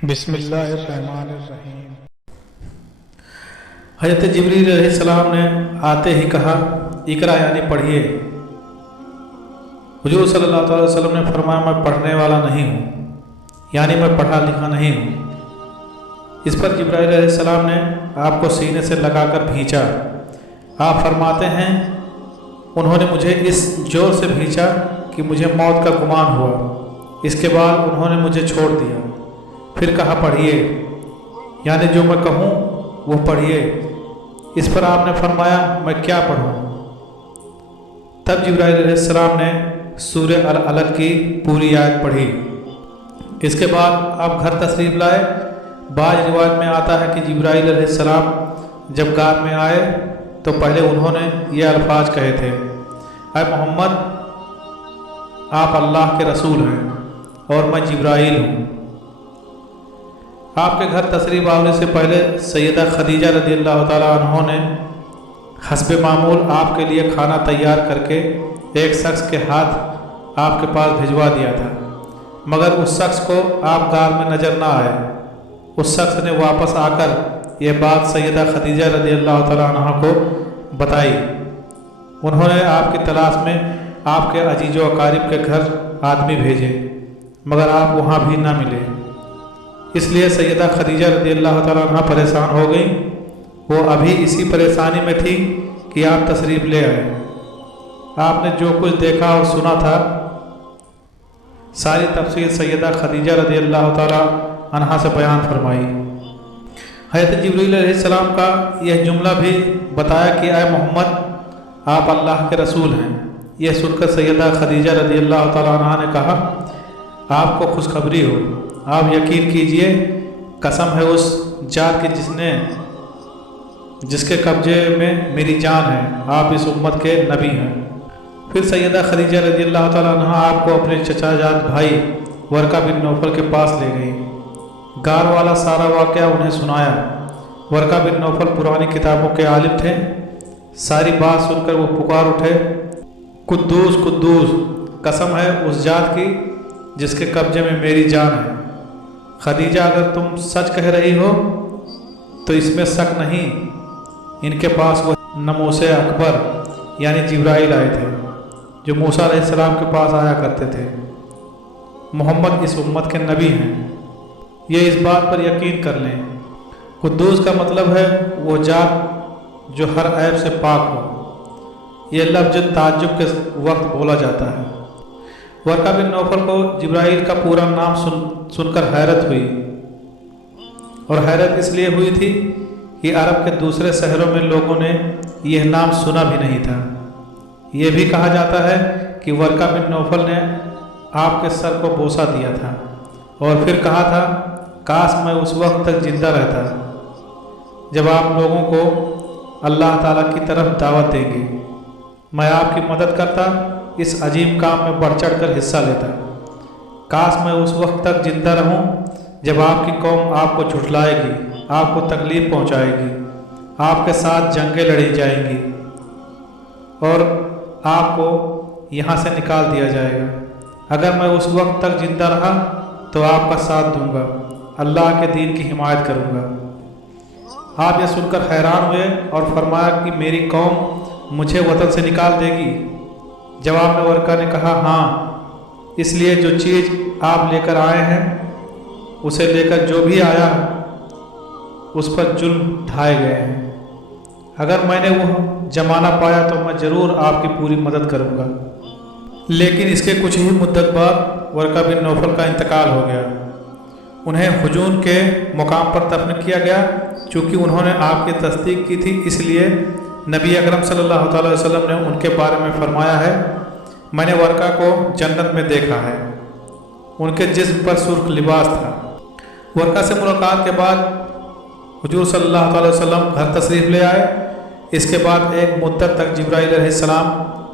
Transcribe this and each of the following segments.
बिस्मिल्लाहिर्रहमानिर्रहीम। हज़रत जिब्रील अलैहिस्सलाम ने आते ही कहा, इकरा यानी पढ़िए। हुजूर सल्लल्लाहु अलैहि वसल्लम ने फरमाया, मैं पढ़ने वाला नहीं हूँ, यानी मैं पढ़ा लिखा नहीं हूँ। इस पर जिब्राइल अलैहिस्सलाम ने आपको सीने से लगाकर भींचा। आप फरमाते हैं, उन्होंने मुझे इस जोर से भींचा कि मुझे मौत का गुमान हुआ। इसके बाद उन्होंने मुझे छोड़ दिया। फिर कहा, पढ़िए, यानी जो मैं कहूँ वो पढ़िए। इस पर आपने फरमाया, मैं क्या पढ़ूँ? तब जिब्राइल अलैहिस्सलाम ने सूरह अल-अलक़ की पूरी आयत पढ़ी। इसके बाद आप घर तशरीफ़ लाए। बाज़ रिवायत में आता है कि जिब्राइल अलैहिस्सलाम जब गार में आए तो पहले उन्होंने ये अल्फाज कहे थे, ऐ मोहम्मद, आप अल्लाह के रसूल हैं और मैं जिब्राइल हूँ। आपके घर तशरीफ़ आने से पहले सैयदा खदीजा रज़ियल्लाहु ताला अन्हा ने हस्बे मामूल आपके लिए खाना तैयार करके एक शख्स के हाथ आपके पास भिजवा दिया था, मगर उस शख्स को आप गार में नज़र ना आए। उस शख्स ने वापस आकर यह बात सैयदा खदीजा रज़ियल्लाहु ताला अन्हा को बताई। उन्होंने आपकी तलाश में आपके अजीज़ व अकारिब के घर आदमी भेजे, मगर आप वहाँ भी ना मिले। इसलिए सैयदा खदीजा रज़ियल्लाहु ताला अन्हा परेशान हो गई। वो अभी इसी परेशानी में थी कि आप तशरीफ़ ले आए। आपने जो कुछ देखा और सुना था, सारी तफसील सैयदा खदीजा रज़ियल्लाहु ताला अन्हा से बयान फरमाई। हज़रत जिब्रील अलैहिस्सलाम का यह जुमला भी बताया कि ऐ मोहम्मद, आप अल्लाह के रसूल हैं। यह सुनकर सैयदा खदीजा रज़ियल्लाहु ताला अन्हा ने कहा, आपको खुशखबरी हो, आप यकीन कीजिए, कसम है उस जात की जिसके कब्जे में मेरी जान है, आप इस उम्मत के नबी हैं। फिर सैयदा खदीजा रज़ियल्लाहु ताला अन्हा आपको अपने चचाजाद भाई वर्का बिन नौफल के पास ले गई। गार वाला सारा वाक़या उन्हें सुनाया। वर्का बिन नौफल पुरानी किताबों के आलिम थे। सारी बात सुनकर वो पुकार उठे, कुद्दूस कुद्दूस, कसम है उस जात की जिसके कब्जे में मेरी जान है। खदीजा, अगर तुम सच कह रही हो तो इसमें शक नहीं, इनके पास वो नमूसे अकबर यानी जिब्राइल आए थे, जो मूसा अलैहिस्सलाम के पास आया करते थे। मोहम्मद इस उम्मत के नबी हैं, ये इस बात पर यकीन कर लें। कुद्दूस का मतलब है वो जात जो हर ऐब से पाक हो। यह लफ्ज़ ताज्जुब के वक्त बोला जाता है। वर्का बिन नौफल को जिब्राइल का पूरा नाम सुनकर हैरत हुई, और हैरत इसलिए हुई थी कि अरब के दूसरे शहरों में लोगों ने यह नाम सुना भी नहीं था। यह भी कहा जाता है कि वर्का बिन नौफल ने आपके सर को बोसा दिया था और फिर कहा था, काश मैं उस वक्त तक जिंदा रहता जब आप लोगों को अल्लाह ताला की तरफ दावत देंगे। मैं आपकी मदद करता, इस अजीम काम में बढ़ चढ़ कर हिस्सा लेता। काश मैं उस वक्त तक जिंदा रहूं जब आपकी कौम आपको झुठलाएगी, आपको तकलीफ पहुंचाएगी, आपके साथ जंगें लड़ी जाएंगी और आपको यहाँ से निकाल दिया जाएगा। अगर मैं उस वक्त तक जिंदा रहा तो आपका साथ दूंगा, अल्लाह के दीन की हिमायत करूंगा। आप यह सुनकर हैरान हुए और फरमाया कि मेरी कौम मुझे वतन से निकाल देगी? जवाब में वर्का ने कहा, हाँ, इसलिए जो चीज़ आप लेकर आए हैं उसे लेकर जो भी आया उस पर जुल्म ढाए गए हैं। अगर मैंने वो जमाना पाया तो मैं ज़रूर आपकी पूरी मदद करूँगा। लेकिन इसके कुछ ही मुद्दत बाद वर्का बिन नौफल का इंतकाल हो गया। उन्हें हुजून के मुकाम पर दफन किया गया। चूँकि उन्होंने आपकी तस्दीक की थी, इसलिए नबी अकरम सल्लल्लाहु अलैहि वसल्लम ने उनके बारे में फरमाया है, मैंने वर्का को जन्नत में देखा है। उनके जिस्म पर सुर्ख लिबास था। वर्का से मुलाकात के बाद हुजूर सल्लल्लाहु अलैहि वसल्लम घर तशरीफ़ ले आए। इसके बाद एक मुद्दत तक जिब्राइल अलैहिस्सलाम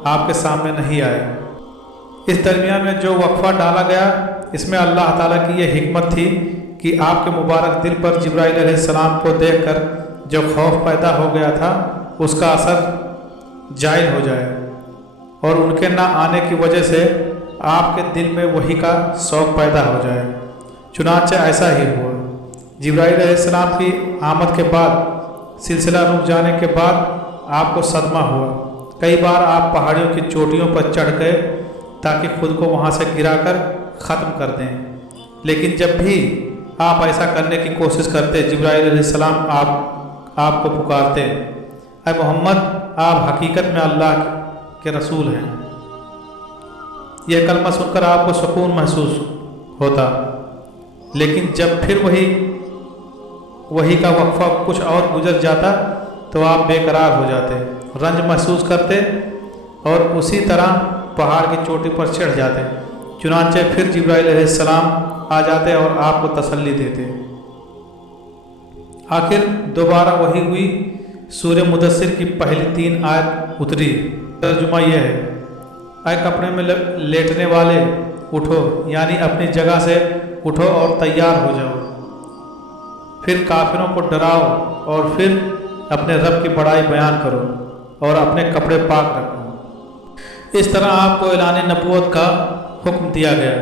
आपके सामने नहीं आए। इस दरमियान में जो वक्फ़ा डाला गया, इसमें अल्लाह ताला की यह हिकमत थी कि आपके मुबारक दिल पर जिब्राइल अलैहिस्सलाम को देखकर जो खौफ पैदा हो गया था उसका असर जायल हो जाए और उनके ना आने की वजह से आपके दिल में वही का शौक़ पैदा हो जाए। चुनांचे ऐसा ही हुआ। जिब्राईल अलैहिस्सलाम की आमद के बाद सिलसिला रुक जाने के बाद आपको सदमा हुआ। कई बार आप पहाड़ियों की चोटियों पर चढ़ गए ताकि खुद को वहाँ से गिराकर ख़त्म कर दें, लेकिन जब भी आप ऐसा करने की कोशिश करते जिब्राईल अलैहिस्सलाम आपको पुकारते, ऐ मोहम्मद, आप हकीकत में अल्लाह के रसूल हैं। यह कलमा सुनकर आपको सुकून महसूस होता, लेकिन जब फिर वही का वक्फा कुछ और गुजर जाता तो आप बेकरार हो जाते, रंज महसूस करते और उसी तरह पहाड़ की चोटी पर चढ़ जाते। चुनांचे फिर जिब्राईल अलैहिस्सलाम आ जाते और आपको तसल्ली देते। आखिर दोबारा वही हुई। सूर्य मुदस्सिर की पहली 3 आयत उतरी। तर्जुमा यह है, ऐ कपड़े में लेटने वाले, उठो, यानी अपनी जगह से उठो और तैयार हो जाओ। फिर काफिरों को डराओ और फिर अपने रब की बड़ाई बयान करो और अपने कपड़े पाक रखो। इस तरह आपको ऐलान नबूवत का हुक्म दिया गया।